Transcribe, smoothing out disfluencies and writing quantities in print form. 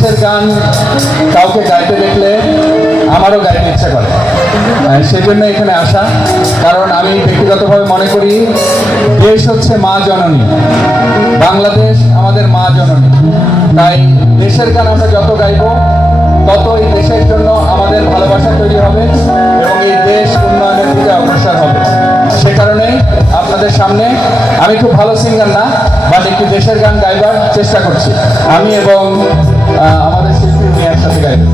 দেশের গান কাউকে গাইতে দেখলে আমারও গাইতে ইচ্ছা করে, সেজন্য এখানে আসা। কারণ আমি ব্যক্তিগতভাবে মনে করি দেশ হচ্ছে মা জননী, বাংলাদেশ আমাদের মা জননী। তাই দেশের গান আমরা যত গাইব তত এই দেশের জন্য আমাদের ভালোবাসা তৈরি হবে এবং এই দেশ উন্নয়নের দিকে অগ্রসর হবে। সে কারণেই আপনাদের সামনে আমি খুব ভালো সিঙ্গার না, বাট একটি দেশের গান গাইবার চেষ্টা করছি। আমি এবং আমাদের শিল্পী উনি একসাথে গাইবেন।